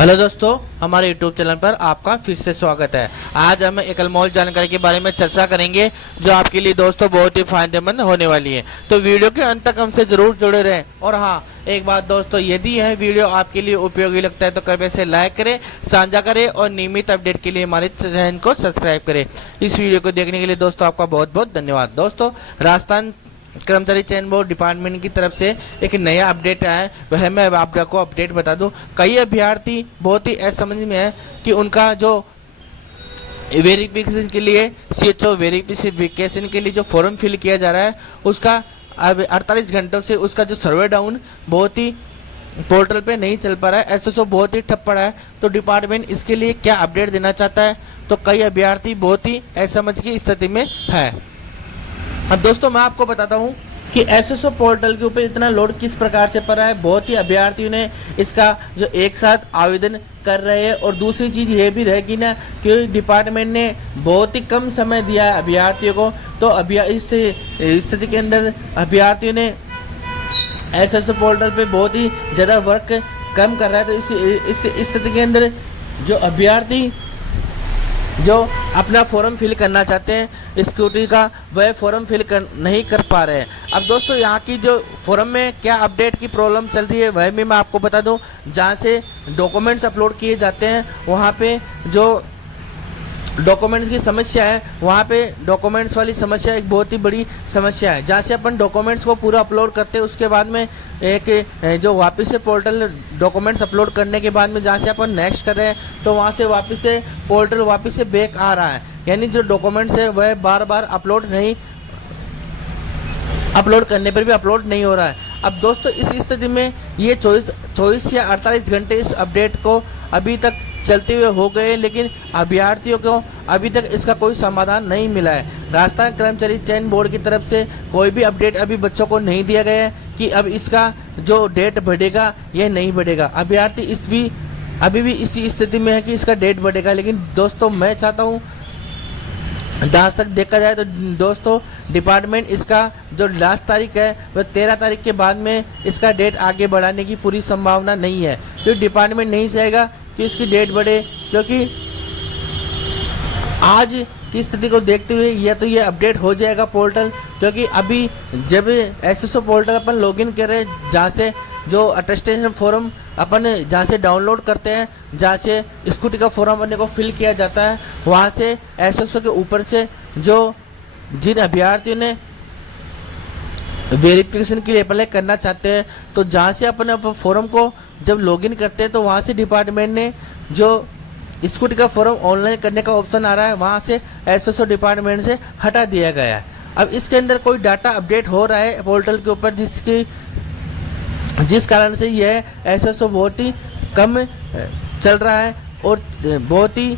Hello दोस्तों, हमारे YouTube channel पर आपका फिर से स्वागत है। आज हम एक अनमोल जानकारी के बारे में चर्चा करेंगे जो आपके लिए दोस्तों बहुत ही फायदेमंद होने वाली है। तो वीडियो के अंत तक हमसे जरूर जुड़े रहें। और हाँ, एक बात दोस्तों, यदि यह वीडियो आपके लिए उपयोगी लगता है तो कृपया इसे लाइक करें, साझा करें और नियमित अपडेट के लिए हमारे चैनल को सब्सक्राइब करें। इस वीडियो को देखने के लिए दोस्तों आपका बहुत बहुत धन्यवाद। दोस्तों, राजस्थान कर्मचारी चयन बोर्ड डिपार्टमेंट की तरफ से एक नया अपडेट आया है, वह मैं आपको अपडेट बता दूं। कई अभ्यर्थी बहुत ही असमझ में है कि उनका जो वेरिफिकेशन के लिए CHO वेरिफिकेशन के लिए जो फॉर्म फिल किया जा रहा है उसका अब 48 घंटों से उसका जो सर्वर डाउन बहुत ही पोर्टल पे नहीं चल पा रहा है। SSO बहुत ही ठप पड़ा है। तो डिपार्टमेंट इसके लिए क्या अपडेट देना चाहता है, तो कई अभ्यर्थी बहुत ही असमझ की स्थिति में है। अब दोस्तों, मैं आपको बताता हूं कि SSO पोर्टल के ऊपर इतना लोड किस प्रकार से पड़ रहा है। बहुत ही अभ्यर्थियों ने इसका जो एक साथ आवेदन कर रहे हैं। और दूसरी चीज़ ये भी रहेगी ना कि डिपार्टमेंट ने बहुत ही कम समय दिया है अभ्यर्थियों को। तो इस स्थिति के अंदर अभ्यर्थियों ने SSO पोर्टल पे बहुत ही ज़्यादा वर्क कम कर रहा है। तो इस स्थिति के अंदर जो अभ्यर्थी जो अपना फॉर्म फिल करना चाहते हैं सिक्योरिटी का, वह फॉर्म फिल नहीं कर पा रहे हैं। अब दोस्तों, यहाँ की जो फॉर्म में क्या अपडेट की प्रॉब्लम चल रही है वह भी मैं आपको बता दूं। जहाँ से डॉक्यूमेंट्स अपलोड किए जाते हैं वहाँ पे जो डॉक्यूमेंट्स की समस्या है, वहाँ पे डॉक्यूमेंट्स वाली समस्या एक बहुत ही बड़ी समस्या है। जहाँ से अपन डॉक्यूमेंट्स को पूरा अपलोड करते हैं उसके बाद में एक जो वापस से पोर्टल डॉक्यूमेंट्स अपलोड करने के बाद में जहाँ से अपन नेक्स्ट कर रहे हैं तो वहाँ से वापस से पोर्टल वापस से बैक आ रहा है। यानी जो डॉक्यूमेंट्स है वह बार बार अपलोड करने पर भी अपलोड नहीं हो रहा है। अब दोस्तों, इस स्थिति में ये 24 या 48 घंटे इस अपडेट को अभी तक चलते हुए हो गए, लेकिन अभ्यर्थियों को अभी तक इसका कोई समाधान नहीं मिला है। राजस्थान कर्मचारी चयन बोर्ड की तरफ से कोई भी अपडेट अभी बच्चों को नहीं दिया गया है कि अब इसका जो डेट बढ़ेगा या नहीं बढ़ेगा। अभ्यर्थी अभी भी इसी स्थिति में है कि इसका डेट बढ़ेगा। लेकिन दोस्तों, मैं चाहता हूँ जहाँ तक देखा जाए तो दोस्तों, डिपार्टमेंट इसका जो लास्ट तारीख है वह 13 तारीख के बाद में इसका डेट आगे बढ़ाने की पूरी संभावना नहीं है। तो डिपार्टमेंट नहीं चाहेगा कि इसकी डेट बढ़े, क्योंकि आज की स्थिति को देखते हुए ये अपडेट हो जाएगा पोर्टल। क्योंकि अभी जब SSO पोर्टल अपन लॉगिन कर रहे हैं, जहाँ से जो अटेस्टेशन फॉर्म अपन जहाँ से डाउनलोड करते हैं, जहाँ से स्कूटी का फॉर्म अपने को फिल किया जाता है, वहाँ से SSO के ऊपर से जो जिन अभ्यर्थियों ने वेरिफिकेशन के लिए अप्लाई करना चाहते हैं, तो जहाँ से अपन फॉर्म को जब लॉगिन करते हैं तो वहाँ से डिपार्टमेंट ने जो स्कूटी का फॉर्म ऑनलाइन करने का ऑप्शन आ रहा है वहाँ से SSO डिपार्टमेंट से हटा दिया गया है। अब इसके अंदर कोई डाटा अपडेट हो रहा है पोर्टल के ऊपर जिस कारण से यह SSO बहुत ही कम चल रहा है और बहुत ही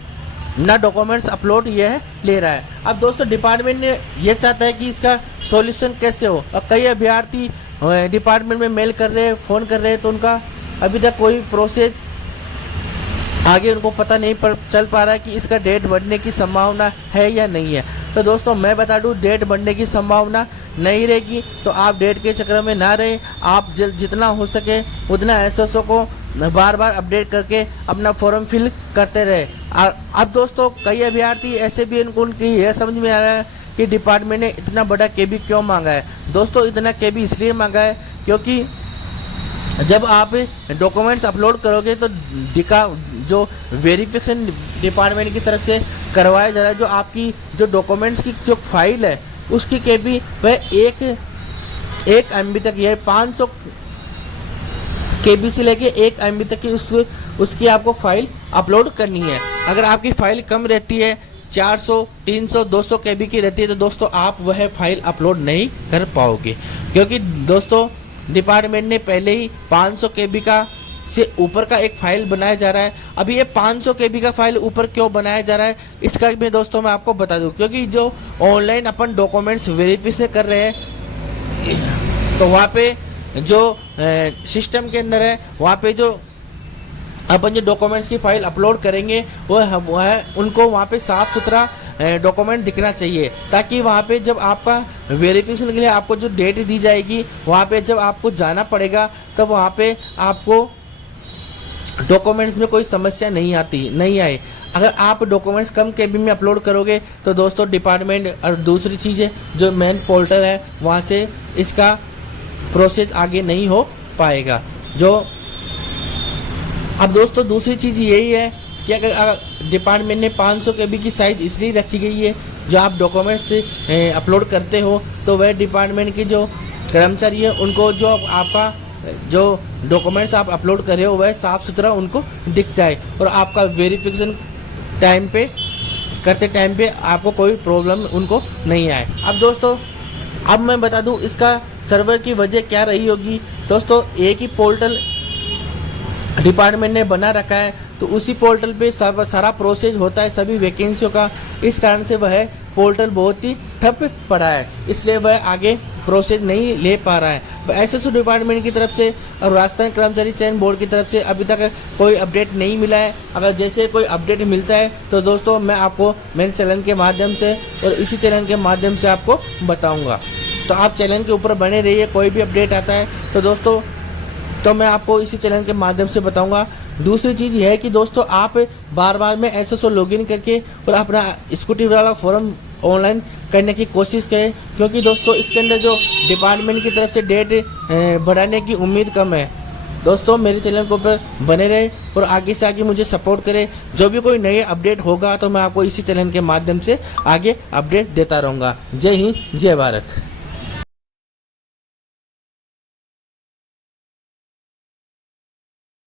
ना डॉक्यूमेंट्स अपलोड यह ले रहा है। अब दोस्तों, डिपार्टमेंट ने यह चाहता है कि इसका सॉल्यूशन कैसे हो। और कई अभ्यर्थी डिपार्टमेंट में मेल कर रहे हैं, फ़ोन कर रहे हैं, तो उनका अभी तक कोई प्रोसेस आगे उनको पता नहीं चल पा रहा है कि इसका डेट बढ़ने की संभावना है या नहीं है। तो दोस्तों, मैं बता दूं, डेट बढ़ने की संभावना नहीं रहेगी। तो आप डेट के चक्कर में ना रहें। आप जितना हो सके उतना SSO को बार बार अपडेट करके अपना फॉर्म फिल करते रहे। अब दोस्तों, कई अभ्यर्थी ऐसे भी उनकी यह समझ में आ रहा है कि डिपार्टमेंट ने इतना बड़ा KB क्यों मांगा है। दोस्तों, इतना KB इसलिए मांगा है क्योंकि जब आप डॉक्यूमेंट्स अपलोड करोगे तो जो वेरिफिकेशन डिपार्टमेंट की तरफ से करवाया जा रहा है, जो आपकी जो डॉक्यूमेंट्स की जो फाइल है उसकी KB वह 1 MB तक, यह 500 KB से लेके 1 MB तक की उसकी आपको फाइल अपलोड करनी है। अगर आपकी फाइल कम रहती है, 400, 300, 200 KB की रहती है, तो दोस्तों आप वह फाइल अपलोड नहीं कर पाओगे। क्योंकि दोस्तों, डिपार्टमेंट ने पहले ही 500 KB का से ऊपर का एक फाइल बनाया जा रहा है। अभी ये 500 KB का फाइल ऊपर क्यों बनाया जा रहा है, इसका भी दोस्तों मैं आपको बता दूं। क्योंकि जो ऑनलाइन अपन डॉक्यूमेंट्स वेरिफिकेशन कर रहे हैं तो वहाँ पे जो सिस्टम के अंदर है, वहाँ पे जो अपन जो डॉक्यूमेंट्स की फाइल अपलोड करेंगे उनको वहाँ पे साफ़ सुथरा डॉक्यूमेंट दिखना चाहिए, ताकि वहाँ पे जब आपका वेरिफिकेशन के लिए आपको जो डेट दी जाएगी, वहाँ पे जब आपको जाना पड़ेगा तब वहाँ पे आपको डॉक्यूमेंट्स में कोई समस्या नहीं आए। अगर आप डॉक्यूमेंट्स कम केबी में अपलोड करोगे तो दोस्तों डिपार्टमेंट और दूसरी चीज़ें जो मेन पोर्टल है वहाँ से इसका प्रोसेस आगे नहीं हो पाएगा। अब दोस्तों दूसरी चीज़ यही है कि अगर डिपार्टमेंट ने 500 केबी की साइज़ इसलिए रखी गई है, जो आप डॉक्यूमेंट्स अपलोड करते हो तो वह डिपार्टमेंट के जो कर्मचारी है उनको जो आपका जो डॉक्यूमेंट्स आप अपलोड कर रहे हो वह साफ़ सुथरा उनको दिख जाए और आपका वेरिफिकेशन टाइम पे आपको कोई प्रॉब्लम उनको नहीं आए। अब दोस्तों अब मैं बता दूं इसका सर्वर की वजह क्या रही होगी। दोस्तों एक ही पोर्टल डिपार्टमेंट ने बना रखा है तो उसी पोर्टल पे सब सारा प्रोसेस होता है सभी वैकेंसियों का, इस कारण से वह पोर्टल बहुत ही ठप पड़ा है, इसलिए वह आगे प्रोसेस नहीं ले पा रहा है। एसएसओ डिपार्टमेंट की तरफ से और राजस्थान कर्मचारी चयन बोर्ड की तरफ से अभी तक कोई अपडेट नहीं मिला है। अगर जैसे कोई अपडेट मिलता है तो दोस्तों मैं आपको मेरे चैनल के माध्यम से और इसी चैनल के माध्यम से आपको बताऊँगा, तो आप चैनल के ऊपर बने रहिए। कोई भी अपडेट आता है तो दोस्तों तो मैं आपको इसी चैनल के माध्यम से बताऊंगा। दूसरी चीज़ यह है कि दोस्तों आप बार में एसएसओ लॉगिन करके और अपना स्कूटी वाला फॉर्म ऑनलाइन करने की कोशिश करें, क्योंकि दोस्तों इसके अंदर जो डिपार्टमेंट की तरफ से डेट बढ़ाने की उम्मीद कम है। दोस्तों मेरे चैनल के ऊपर बने रहे और आगे से आगे मुझे सपोर्ट करें। जो भी कोई नए अपडेट होगा तो मैं आपको इसी चैनल के माध्यम से आगे अपडेट देता रहूँगा। जय हिंद, जय भारत।